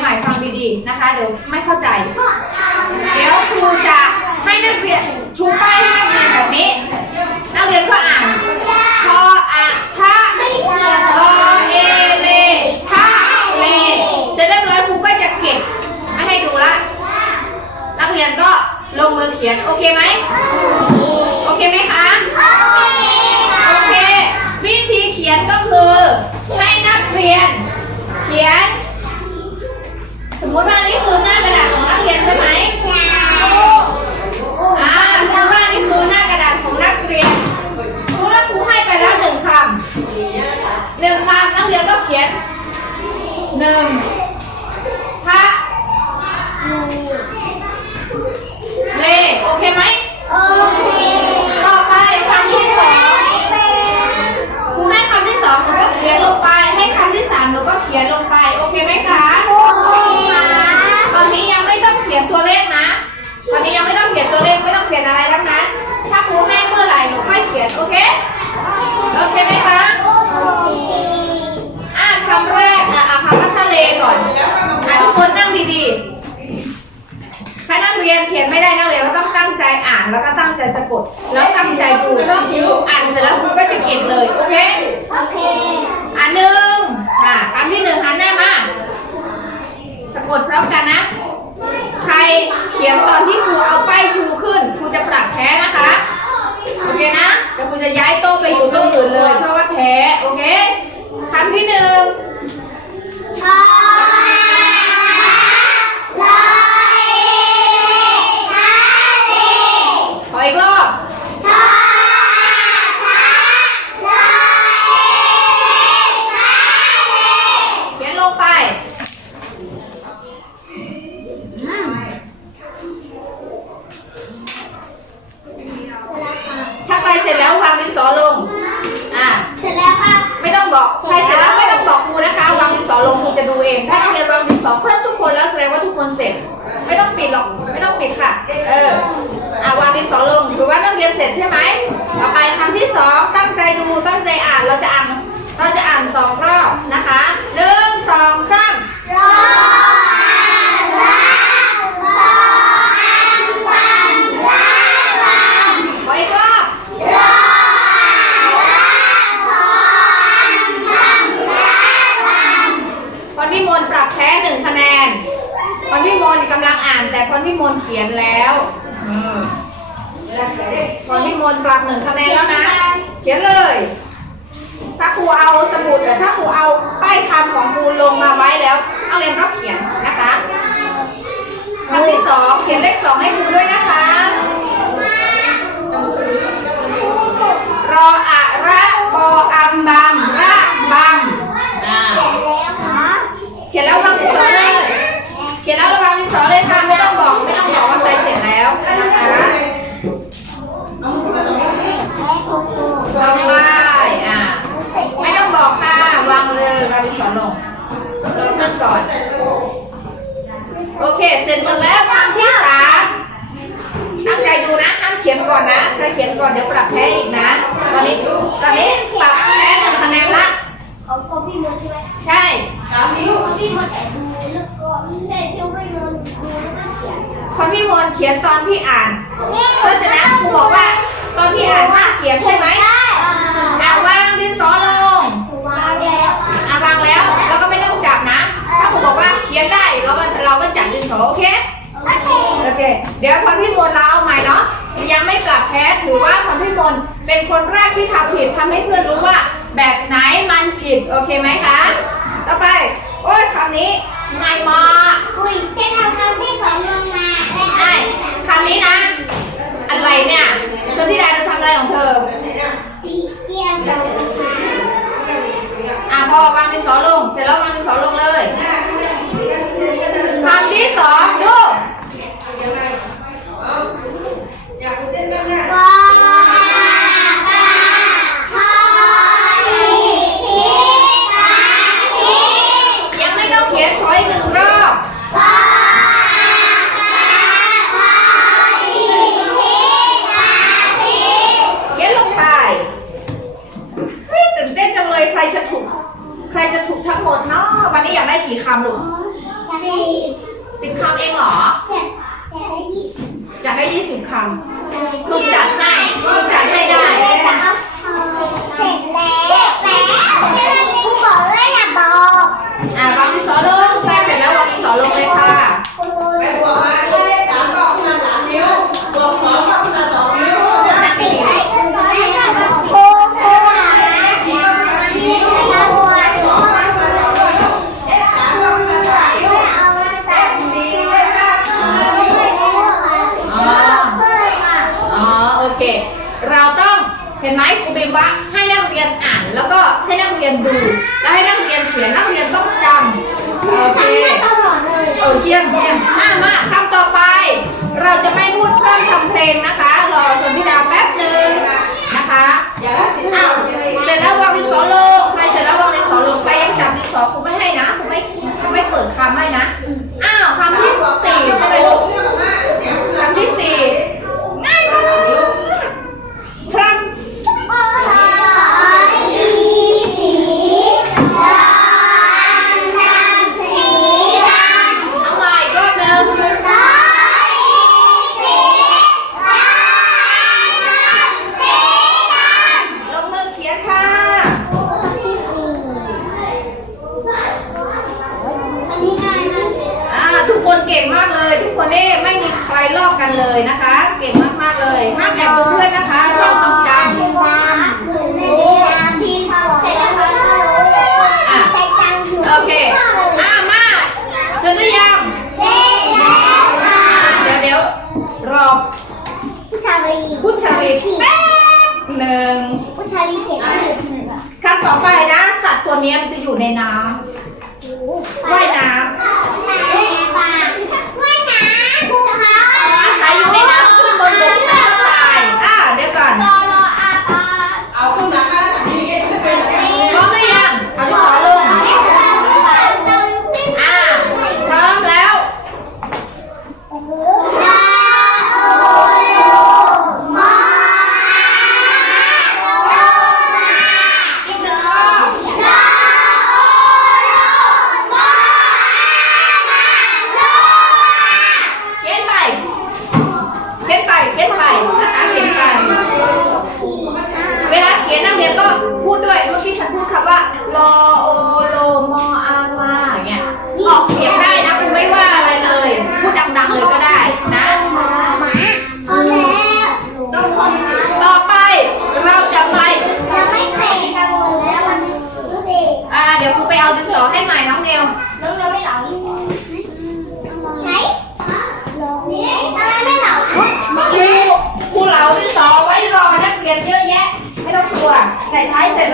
ใหม่ฟังดีๆนะคะ เดี๋ยวไม่เข้าใจ เดี๋ยวครูจะให้นักเรียนชูป้ายให้นักเรียนแบบนี้ นักเรียนก็อ่านพออะทะรอเอเลทะเลเสร็จเรียบร้อยครูก็จะเก็บมาให้ดูละ นักเรียนก็ลงมือเขียนโอเคไหมโอเคไหมคะโอเควิธีเขียนก็คือให้นักเรียน เขียน มติว่านี่คือหน้ากระดาษของนักเรียนใช่ไหมอ่าสมมติว่านี่คือหน้ากระดาษของนักเรียนครูแล้วครูให้ไปแล้วหนึ่งคำหนึ่งคำนักเรียนก็เขียนหนึ่งพระเลโอเคไหม ต่อไปคำที่สองครูให้คำที่สองหนูก็เขียนลงไป ให้คำที่สามหนูก็เขียนลงไป โอเคไหมคะ ตอนนี้ยังไม่ต้องเขียนตัวเลขนะ ตอนนี้ยังไม่ต้องเขียนตัวเลขไม่ต้องเขียนอะไรทั้งนั้น ถ้าครูให้เมื่อไหร่ห นูค่อยเขียนโอเคโอเคไหมคะอ่าคำแรกอะคำว่าทะเลก่อนอะทุกคนนั่งดีๆถ้านักเรียนเขียนไม่ได้นักเรียนก็ต้องตั้งใจอ่านแล้วก็ตั้งใจสะกดแล้วตั้งใจดูอ่านเสร็จแล้วครูก็จะเก็บเลยโอเคอันหนึ่งอะคำที่หนึ่งหันหน้ามา สะกดพร้อมกันนะ ใครเขียนตอนที่ครูเอาป้ายชูขึ้นครูจะปรับแพ้นะคะ โอเคนะเดี๋ยวครูจะย้ายโต๊ะไปอยู่โต๊ะอื่นเลย เพราะว่าแพ้ โอเคคำที่หนึ่งขออีกรอบ เขียนลงไป ถ้าใครเสร็จแล้ววางดินสอลง อ่า ไม่ต้องบอก ใครเสร็จแล้วไม่ต้องบอกครูนะคะ วางดินสอลงครูจะดูเอง ถ้านักเรียนวางดินสอครบทุกคนแล้วแสดงว่าทุกคน เสร็จ ไม่ต้องปิดหรอก ไม่ต้องปิดค่ะ เอออ่าวางดินสอลงถือว่านักเรียนเสร็จใช่ไหมต่อไปคำที่สองตั้งใจดู ตั้งใจอ่าน เราจะอ่าน เราจะอ่านสองรอบนะคะหนึ่งสองสามรออีกรอบ พรพิมลปรับแพ้หนึ่งคะแนนพรพิมลกำลังอ่านแต่พ รพิมลเขียนแล้วอืมพรพิมลปรับหนึ่งคะแนนแล้วนะ เขียนเลย ถ้าครูเอาสมุดแต่ถ้าครูเอาป้ายคำของครูลงมาไว้แล้วนักเรียนก็เขียนนะคะคำที่สองเขียนเลขสองให้ครูด้วยนะคะรออะระบออัมบัมระบัมอ่า เขียนแล้ววางดินสอเลย เขียนแล้วระวังดินสอเลยค่ะ ไม่ต้องบอก ไม่ต้องบอกว่าใครเสร็จแล้วนะคะต่อไปอ่า ไม่ต้องบอกค่ะ วางเลยวางดินสอลง รอขึ้นก่อน โอเค เสร็จหมดแล้วคำที่สามตั้งใจดูนะห้ามเขียนก่อนนะถ้าเขียนก่อนเดี๋ยวปรับแพ้อีกนะ ตอนนี้ ตอนนี้ปรับแพ้หนึ่งคะแนนละของพ่อพี่มนต์ใช่ไหมใช่พ่อพี่มนต์แอบดูแล้วก็ได้เที่ยวไม่มนต์ดูแล้วก็เขียนคนพี่มนต์เขียนตอนที่อ่านเพราะฉะนั้นครูบอกว่า ตอนที่อ่านห้ามเขียนใช่ไหมอ่าวางดินสอลง วางแล้ว อ่าวางแล้วเราก็ไม่ต้องจับนะ ถ้าครูบอกว่าเขียนได้เราก็เราก็จับดินสอโอเค โอ เคโอเค เดี๋ยวพรพิมลเราเอาใหม่เนาะยังไม่ปรับแพ้ถือว่าพรพิมลเป็นคนแรกที่ทำผิดทำให้เพื่อนรู้ว่า แบบไหนมันผิดโอเคไหมคะ ต่อไป โอ้ยคำนี้ง่ายมากอุ้ยแค่ทำคำที่สองลงมาได้ไอ้คำนี้นะ อะไรเนี่ยชนธิดาจะทำอะไรของเธอปีเกียร์ลงมาอะพอวางดินสอลง เสร็จแล้ววางดินสอลงเลยคำที่สองดู ทำให้นะ จะอยู่ในน้ำว่ายน้ำ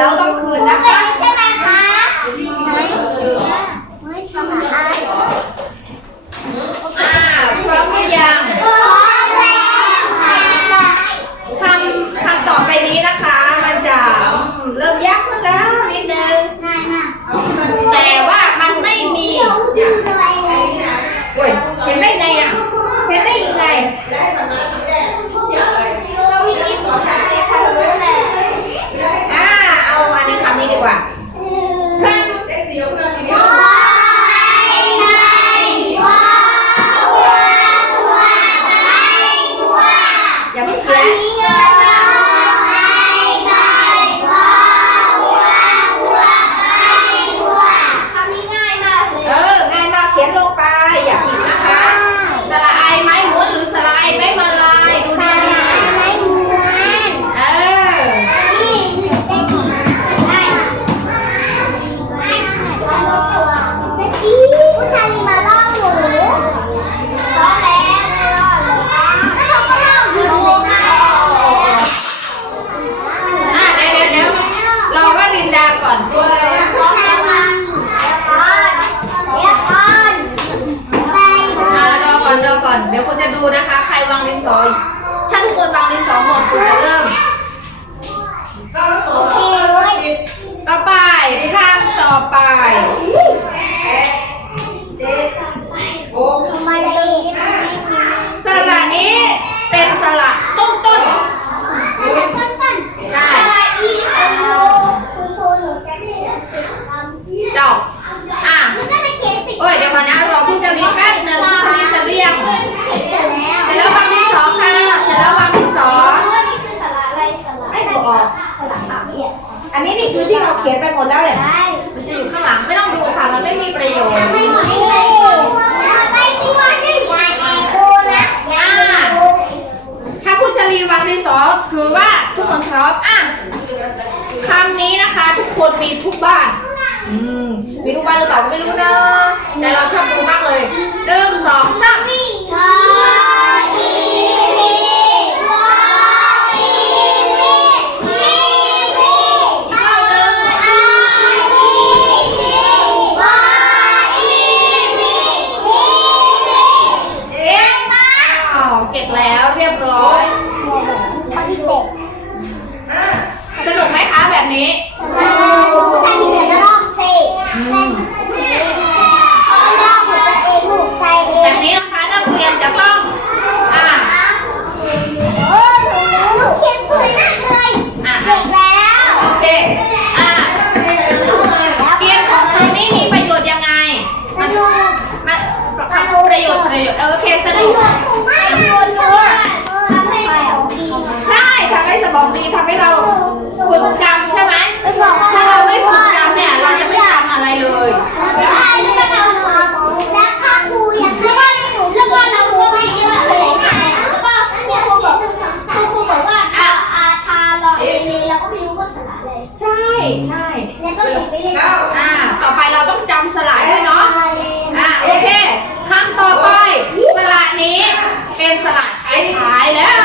แล้วต้องคืนนะคะ เขียนไปหมดแล้วเลยมันจะอยู่ข้างหลังไม่ต้องดูค่ะ มันไม่มีประโยชน์ไม่มีประโยชน์ไปพูดให้ยายแอบดูนะถ้าคุณชลีวันในสองถือว่าทุกคนครับอะคำนี้นะคะ ทุกคนมีทุกบ้าน อืม มีทุกบ้านหรือเปล่าไม่รู้นะแต่เราชอบดูมากเลยหนึ่งสองสาม เรียนเลยเราก็ไม่รู้ว่าสระอะไรใช่ใช่แล้วก็เขีนไปเรียนอ่า ต่อไปเราต้องจำสระด้วยเนาะ อ่าโอเคขั้ำต่อไปสระนี้เป็นสลระท้ายแล้ว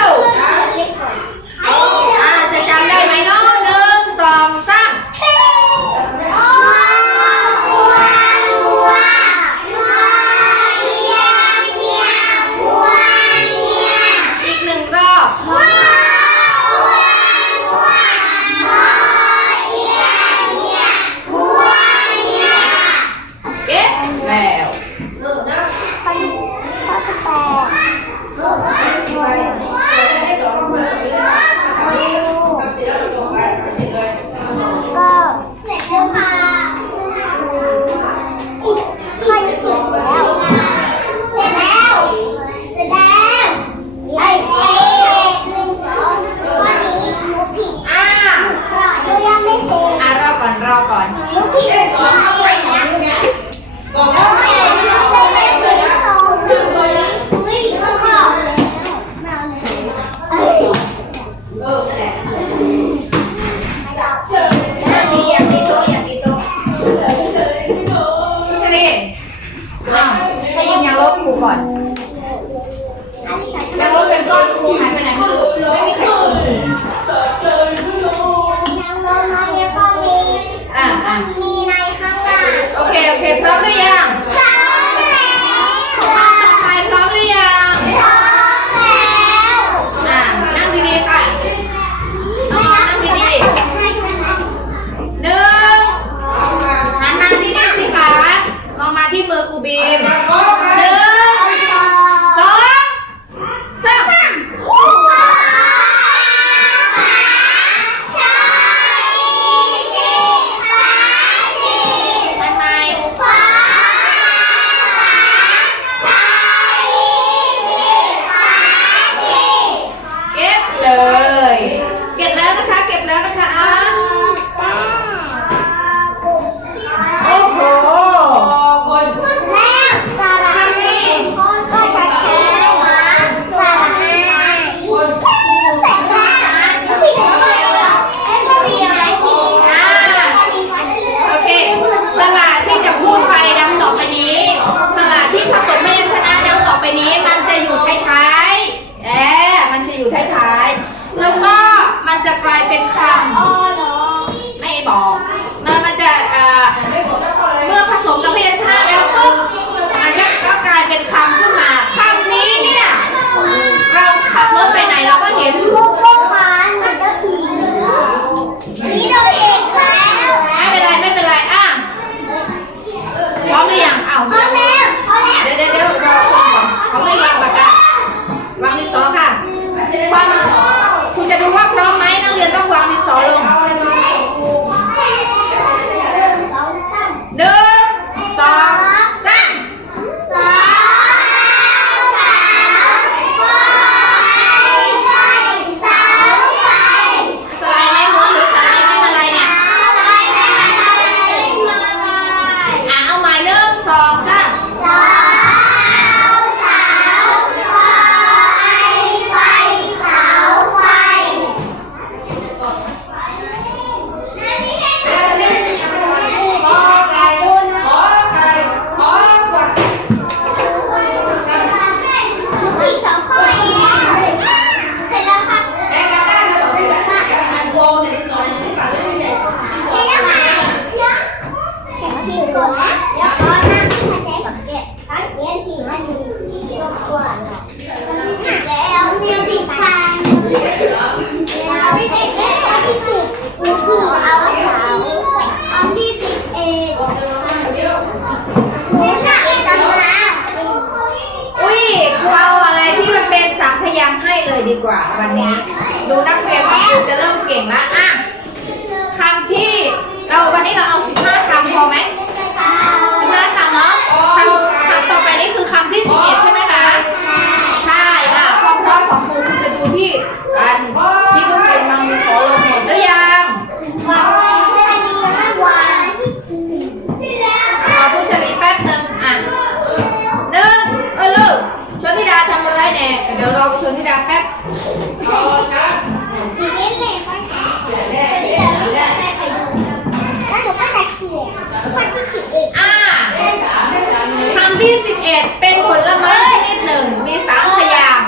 ที่สิบเอ็ดเป็นผลไม้ชนิดหนึ่ง มีสามพยางค์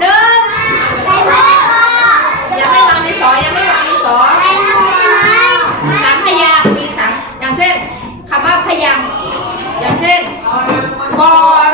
หนึ่งยังไม่วางในสอยังไม่วางในสอสามพยางมีสามอย่างเช่นคำว่าพยางอย่างเช่นกอน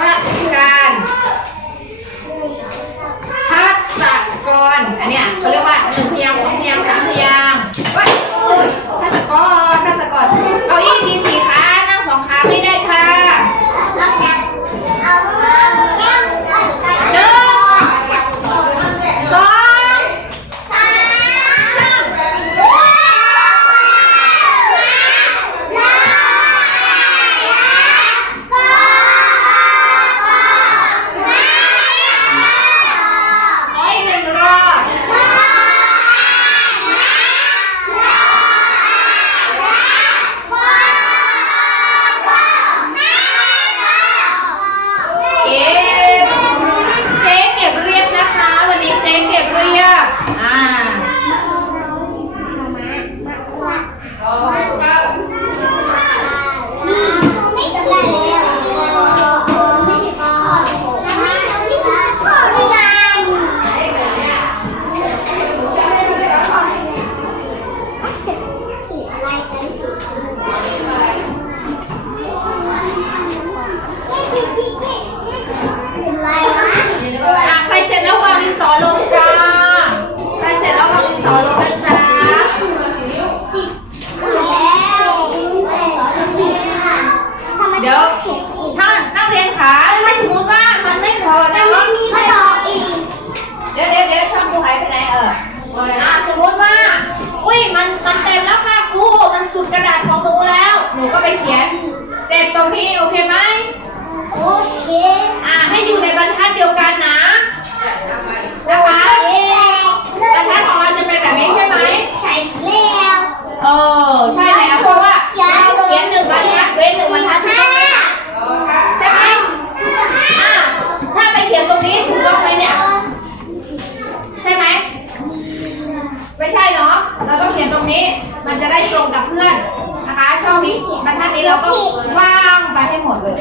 เขียน เจ็บตรงนี้โอเคไหมโอเค อ่าให้อยู่ในบรรทัดเดียวกันนะ นะคะี้เราก็ว่างไปให้หมดเลย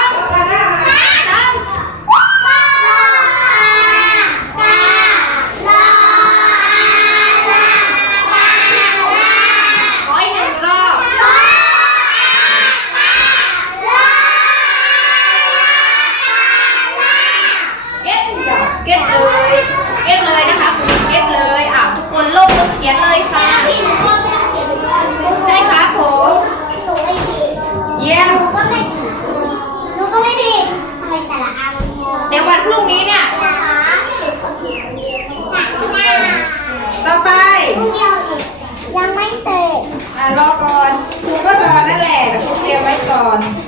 รี